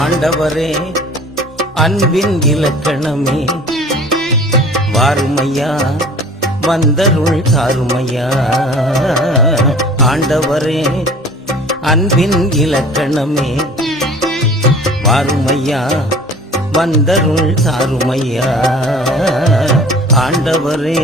ஆண்டவரே அன்பின் இலக்கணமே வாருமையா வந்தருள் தாருமையா. ஆண்டவரே அன்பின் இலக்கணமே வாருமையா வந்தருள் தாருமையா. ஆண்டவரே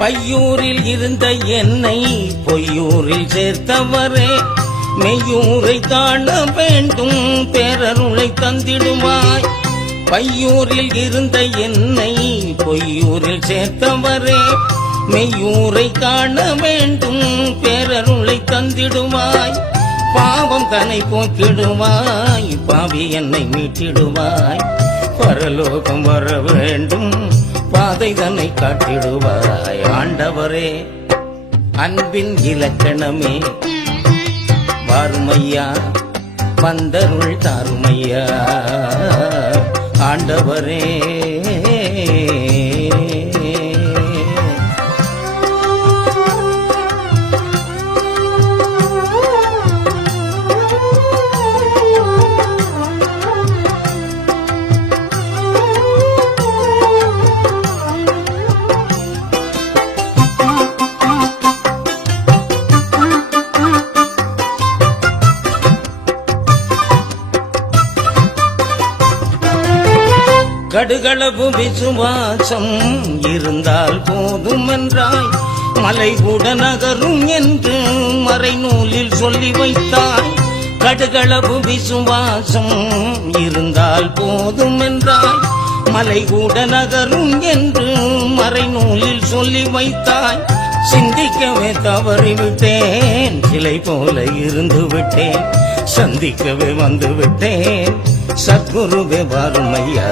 பையூரில் இருந்த என்னை பொய்யூரில் சேர்த்தவரே மெய்யூரை காண வேண்டும் பேரருளை தந்திடுவாய். பையூரில் இருந்த என்னை பொய்யூரில் சேர்த்தவரே மெய்யூரை காண வேண்டும் பேரருளை தந்திடுவாய். பாவம் தன்னை போக்கிடுவாய் பாவி என்னை மீட்டிடுவாய். பரலோகம் வர வேண்டும் பாதை தன்னை காட்டிடுவாய். ஆண்டவரே அன்பின் இலக்கணமே வாருமையா வந்தருள் தாருமையா. ஆண்டவரே கடுகளவு விசுவாசம் இருந்தால் போதும் என்றாய். மலை கூட நகரும் என்று மறைநூலில் சொல்லி வைத்தாய். கடுகளவு விசுவாசம் இருந்தால் போதும் என்றாய். மலை கூட நகரும் என்று மறைநூலில் சொல்லி வைத்தாய். சிந்திக்கவே தவறிவிட்டேன் சிலை போல இருந்து விட்டேன். சந்திக்கவே வந்து விட்டேன் சத்குருவே வாருமையா.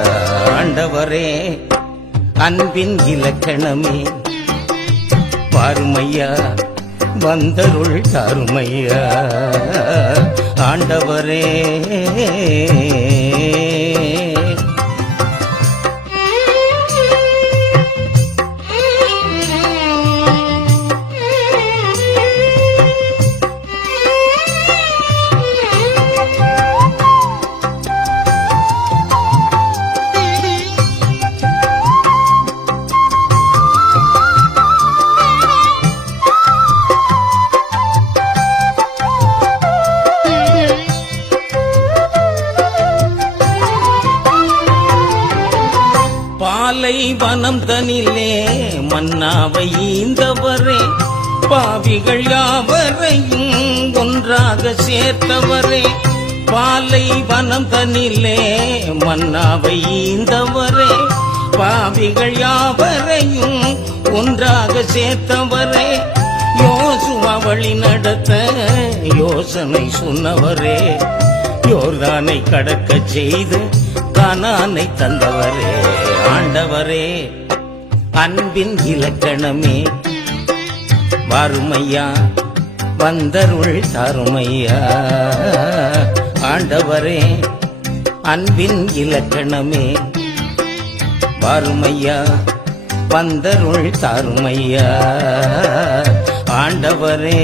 ஆண்டவரே அன்பின் இலக்கணமே வாருமையா வந்தருள் தாருமையா. ஆண்டவரே வனம் தனிலே மன்னாவை ஈந்தவரே பாவிகள் யாவரையும் ஒன்றாக சேர்த்தவரே. பாலை வனம் தனிலே மன்னாவை ஈந்தவரே பாவிகள் யாவரையும் ஒன்றாக சேர்த்தவரே. யோசுவா வழி நடத்த யோசனை சொன்னவரே. யோர்தானை கடக்க செய்து கானானை தந்தவரே. ஆண்டவரே அன்பின் இலக்கணமே வாருமையா வந்தருள் தாருமையா. ஆண்டவரே அன்பின் இலக்கணமே வாருமையா வந்தருள் தாருமையா. ஆண்டவரே